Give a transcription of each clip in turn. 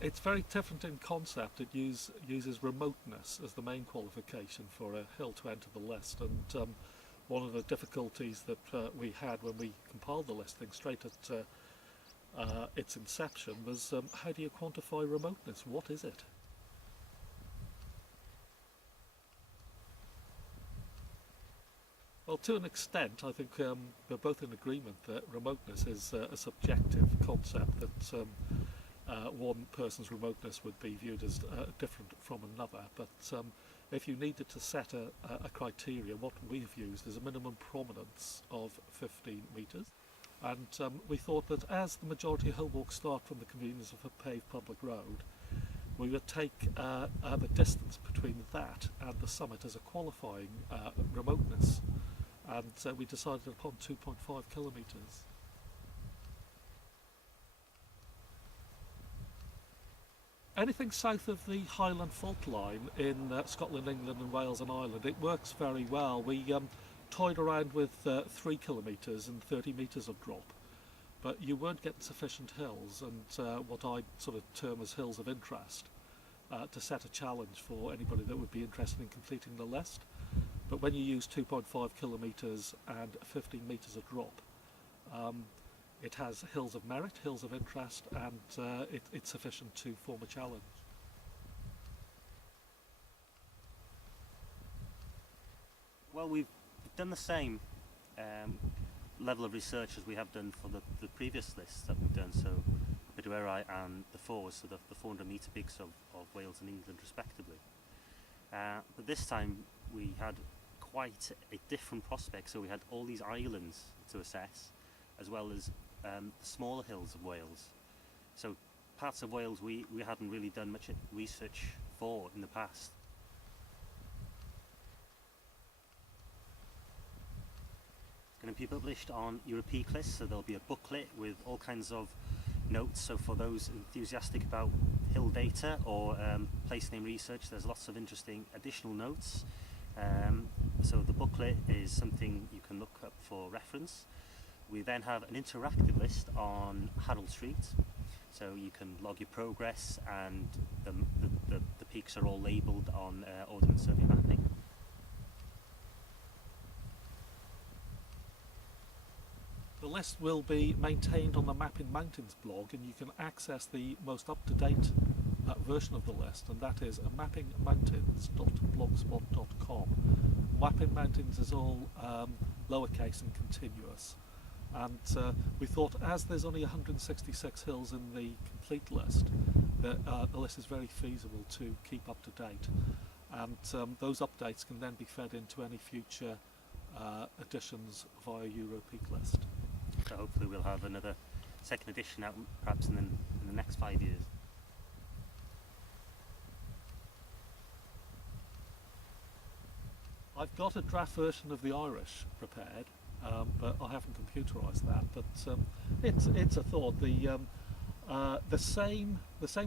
It's very different in concept. It uses remoteness as the main qualification for a hill to enter the list, and one of the difficulties that we had when we compiled the listing straight at its inception was how do you quantify remoteness? What is it? Well, to an extent, I think we're both in agreement that remoteness is a subjective concept, that one person's remoteness would be viewed as different from another. But if you needed to set a criteria, what we've used is a minimum prominence of 15 metres. And we thought that as the majority of hill walks start from the convenience of a paved public road, we would take the distance between that and the summit as a qualifying remoteness. And we decided upon 2.5 kilometres. Anything south of the Highland fault line in Scotland, England and Wales and Ireland, it works very well. We toyed around with 3 kilometres and 30 metres of drop, but you weren't getting sufficient hills and what I sort of term as hills of interest to set a challenge for anybody that would be interested in completing the list. But when you use 2.5 kilometres and 15 metres of drop, it has hills of merit, hills of interest, and it's sufficient to form a challenge. Well, we've done the same level of research as we have done for the previous lists that we've done, so Myrddyn and the Fours, so the 400 metre peaks of Wales and England respectively. But this time we had quite a different prospect, so we had all these islands to assess, as well as the smaller hills of Wales. So parts of Wales we hadn't really done much research for in the past. It's going to be published on Europeek lists, so there'll be a booklet with all kinds of notes. So for those enthusiastic about hill data or place name research, there's lots of interesting additional notes. So the booklet is something you can look up for reference. We then have an interactive list on Harold Street, so you can log your progress, and the peaks are all labelled on Ordnance Survey mapping. The list will be maintained on the Mapping Mountains blog, and you can access the most up-to-date version of the list, and that is mappingmountains.blogspot.com. Mapping Mountains is all lowercase and continuous, and we thought, as there's only 166 hills in the complete list, that the list is very feasible to keep up to date, and those updates can then be fed into any future additions via Europeek list. So hopefully we'll have another second edition out perhaps in the next 5 years. I've got a draft version of the Irish prepared, but I haven't computerised that. But it's a thought. The same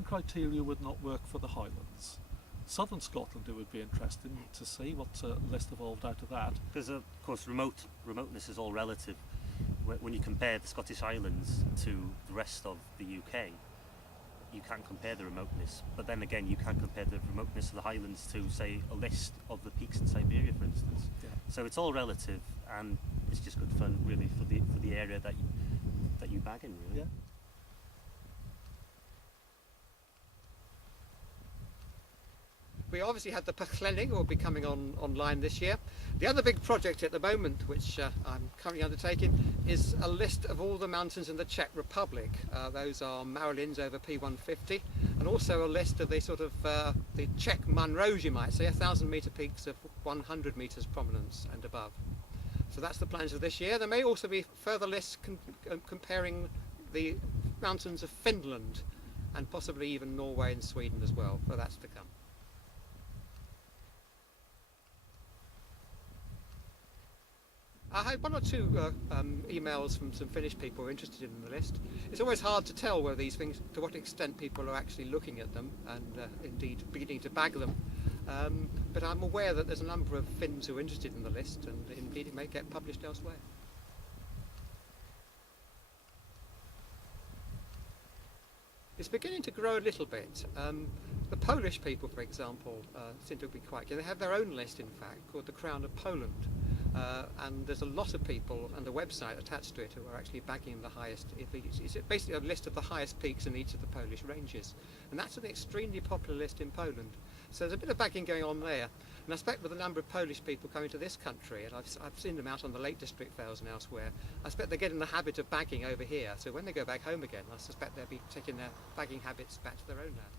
criteria would not work for the Highlands. Southern Scotland, it would be interesting to see what list evolved out of that. Because of course remoteness is all relative. When you compare the Scottish Islands to the rest of the UK, you can't compare the remoteness, but then again you can't compare the remoteness of the Highlands to, say, a list of the peaks in Siberia, for instance. Yeah. So it's all relative, and it's just good fun really for the area that you bag in, really. Yeah. We obviously had the Pellennig, will be coming online this year. The other big project at the moment, which I'm currently undertaking, is a list of all the mountains in the Czech Republic. Those are Marilins over P150, and also a list of the sort of the Czech Munros, you might say, 1,000 metre peaks of 100 metres prominence and above. So that's the plans of this year. There may also be further lists comparing the mountains of Finland and possibly even Norway and Sweden as well, but that's to come. I had one or two emails from some Finnish people who are interested in the list. It's always hard to tell whether these things, to what extent people are actually looking at them and indeed beginning to bag them. But I'm aware that there's a number of Finns who are interested in the list, and indeed it may get published elsewhere. It's beginning to grow a little bit. The Polish people, for example, seem to be quite keen. They have their own list, in fact, called the Crown of Poland. And there's a lot of people and a website attached to it who are actually bagging the highest. It's basically a list of the highest peaks in each of the Polish ranges, and that's an extremely popular list in Poland. So there's a bit of bagging going on there, and I expect with the number of Polish people coming to this country, and I've seen them out on the Lake District fails and elsewhere, I expect they're getting the habit of bagging over here. So when they go back home again, I suspect they'll be taking their bagging habits back to their own land.